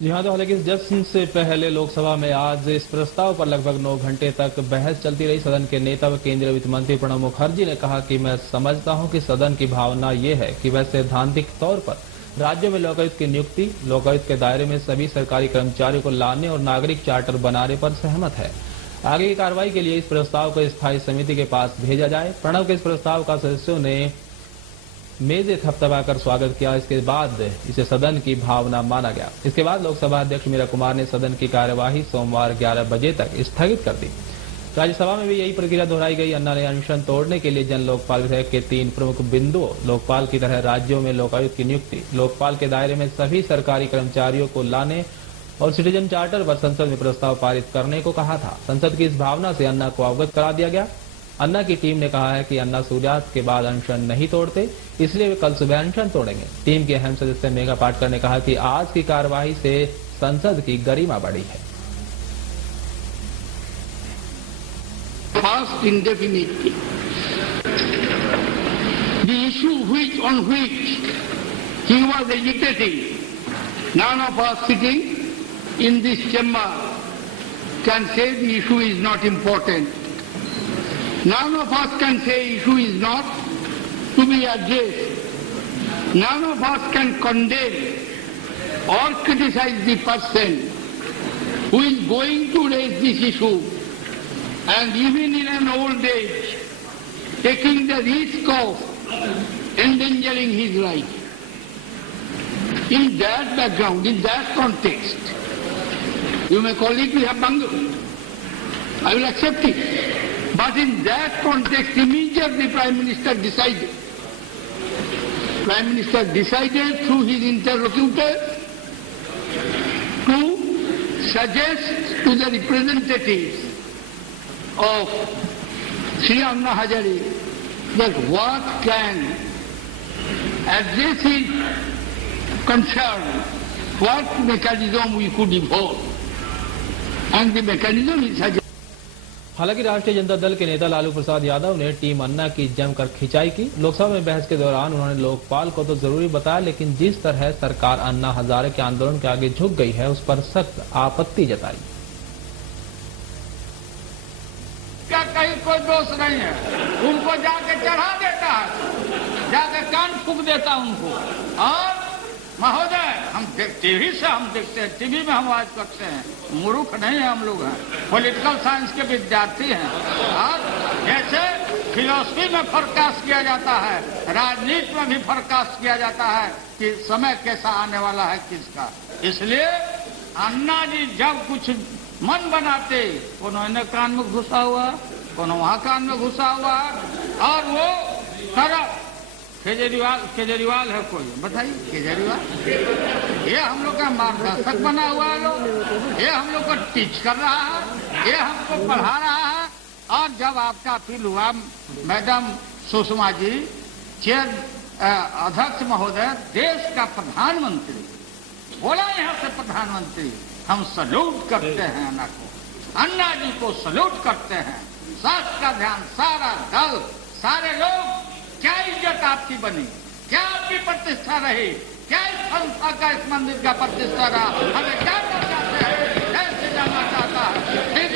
जी हाँ, तो हालांकि इस जश्न से पहले लोकसभा में आज इस प्रस्ताव पर लगभग 9 घंटे तक बहस चलती रही। सदन के नेता व केंद्रीय वित्त मंत्री प्रणब मुखर्जी ने कहा कि मैं समझता हूं कि सदन की भावना ये है कि वह सैद्धांतिक तौर पर राज्यों में लोकायुक्त की नियुक्ति, लोकायुक्त के दायरे में सभी सरकारी कर्मचारियों को लाने और नागरिक चार्टर बनाने पर सहमत है। आगे की कार्रवाई के लिए इस प्रस्ताव को स्थायी समिति के पास भेजा जाए। प्रणब के इस प्रस्ताव का सदस्यों ने मेजे थपथपाकर स्वागत किया। इसके बाद इसे सदन की भावना माना गया। इसके बाद लोकसभा अध्यक्ष मीरा कुमार ने सदन की कार्यवाही सोमवार 11 बजे तक स्थगित कर दी। राज्यसभा में भी यही प्रक्रिया दोहराई गई। अन्ना ने अनशन तोड़ने के लिए जन लोकपाल विधेयक के 3 प्रमुख बिंदुओं, लोकपाल की तरह राज्यों में लोकायुक्त की नियुक्ति, लोकपाल के दायरे में सभी सरकारी कर्मचारियों को लाने और सिटीजन चार्टर पर संसद में प्रस्ताव पारित करने को कहा था। संसद की इस भावना से अन्ना को अवगत करा दिया गया। अन्ना की टीम ने कहा है कि अन्ना सूर्यास्त के बाद अनशन नहीं तोड़ते, इसलिए वे कल सुबह अनशन तोड़ेंगे। टीम के अहम सदस्य मेघा पाटकर ने कहा कि आज की कार्यवाही से संसद की गरिमा बढ़ी है। Passed indefinitely. The issue on which he was agitating, none of us sitting in this chamber can say the issue is not important. None of us can say issue is not to be addressed. None of us can condemn or criticize the person who is going to raise this issue and even in an old age taking the risk of endangering his life. In that background, in that context, you may call it we have bungled. I will accept it. But in that context, immediately Prime Minister decided. Prime Minister decided through his interlocutors to suggest to the representatives of Sri Anna Hazare that what can address his concern, what mechanism we could evolve. And the mechanism is suggested. हालांकि राष्ट्रीय जनता दल के नेता लालू प्रसाद यादव ने team अन्ना की जमकर खिंचाई की। लोकसभा में बहस के दौरान उन्होंने लोकपाल को तो जरूरी बताया, लेकिन जिस तरह सरकार अन्ना हजारे के आंदोलन के आगे झुक गई है, उस पर सख्त आपत्ति जताई। क्या कहीं कोई दोष नहीं है, उनको जाके चढ़ा देता है, जाके कान फूंक देता उनको। और महोदय, हम टीवी से हम देखते हैं, टीवी में हम आज करते हैं, मूर्ख नहीं है हम लोग हैं, पॉलिटिकल साइंस के विद्यार्थी हैं। और जैसे फिलॉसफी में फोरकास्ट किया जाता है, राजनीति में भी फोरकास्ट किया जाता है कि समय कैसा आने वाला है किसका। इसलिए अन्ना जी जब कुछ मन बनाते, कोनो इन्हें कान में घुसा हुआ, कोनो वहां कान में घुसा हुआ, और वो तरफ केजरीवाल है कोई, बताइए केजरीवाल, ये हम लोग का मार्गदर्शक बना हुआ है, लोग ये हम लोग को टीच कर रहा है, ये हमको पढ़ा रहा है। और जब आपका अपील हुआ, मैडम सुषमा जी, चेयर अध्यक्ष महोदय, देश का प्रधानमंत्री बोला, यहाँ से प्रधानमंत्री, हम सल्यूट करते हैं अन्ना को, अन्ना जी को सल्यूट करते हैं। शास्त्र का ध्यान, सारा दल, सारे लोग, क्या इज्जत आपकी बनी, क्या आपकी प्रतिष्ठा रही, क्या इस संस्था का, इस मंदिर का प्रतिष्ठा रहा, हमें क्या चाहते हैं, कैसे जाना चाहता है,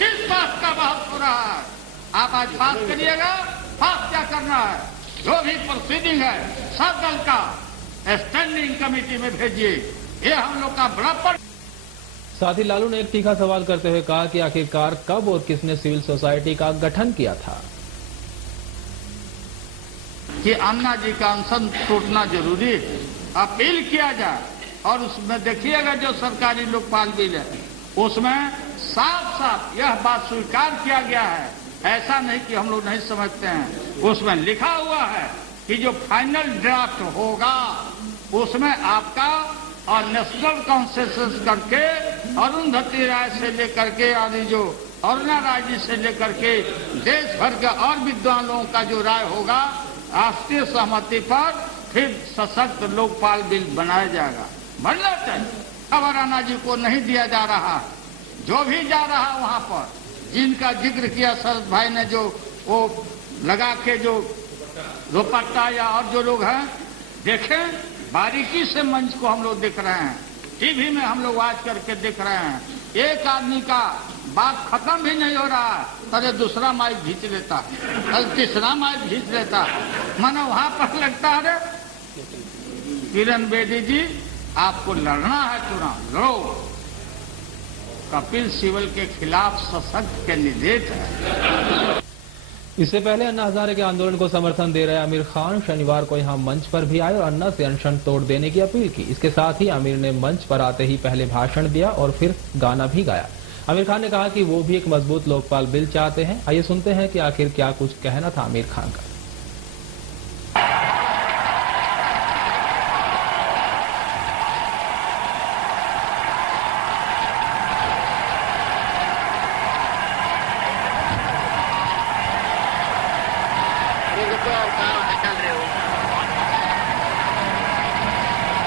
किस बात का महत्व रहा है। आप आज पास करिएगा, पास क्या करना है, जो भी प्रोसीडिंग है सब दल का स्टैंडिंग कमेटी में भेजिए, ये हम लोग का बराबर। साथ ही लालू ने एक तीखा सवाल करते हुए कहा कि आखिरकार कब और किसने सिविल सोसाइटी का गठन किया था। कि अन्ना जी का अनशन टूटना जरूरी है, अपील किया जाए। और उसमें देखिएगा जो सरकारी लोकपाल बिल है, उसमें साफ साफ यह बात स्वीकार किया गया है, ऐसा नहीं कि हम लोग नहीं समझते हैं, उसमें लिखा हुआ है कि जो फाइनल ड्राफ्ट होगा उसमें आपका और नेशनल कॉन्सेंसस करके अरुंधति राय से लेकर के, आदि जो अरुणा राय जी से लेकर के देश भर के और विद्वान लोगों का जो राय होगा, राष्ट्रीय सहमति पर फिर सशक्त लोकपाल बिल बनाया जाएगा। बनना चाहिए। खबर अन्ना जी को नहीं दिया जा रहा, जो भी जा रहा वहां पर, जिनका जिक्र किया शरद भाई ने, जो वो लगा के जो दुपट्टा या और जो लोग हैं, देखें बारीकी से मंच को हम लोग देख रहे हैं, टीवी में हम लोग वाच करके देख रहे हैं, एक आदमी का बात खत्म भी नहीं हो रहा है, अरे दूसरा माइक खींच लेता है, अरे तीसरा माइक खींच लेता है। मानो वहां पर लगता है किरण बेदी जी आपको लड़ना है चुनाव लड़ो। कपिल सिब्बल के खिलाफ सशक्त कैंडिडेट है। इससे पहले अन्ना हजारे के आंदोलन को समर्थन दे रहे आमिर खान शनिवार को यहां मंच पर भी आए और अन्ना से अनशन तोड़ देने की अपील की। इसके साथ ही आमिर ने मंच पर आते ही पहले भाषण दिया और फिर गाना भी गाया। आमिर खान ने कहा कि वो भी एक मजबूत लोकपाल बिल चाहते हैं। आइए सुनते हैं कि आखिर क्या कुछ कहना था आमिर खान का।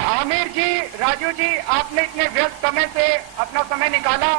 आमिर जी, राजू जी, आपने इतने व्यस्त समय से अपना समय निकाला।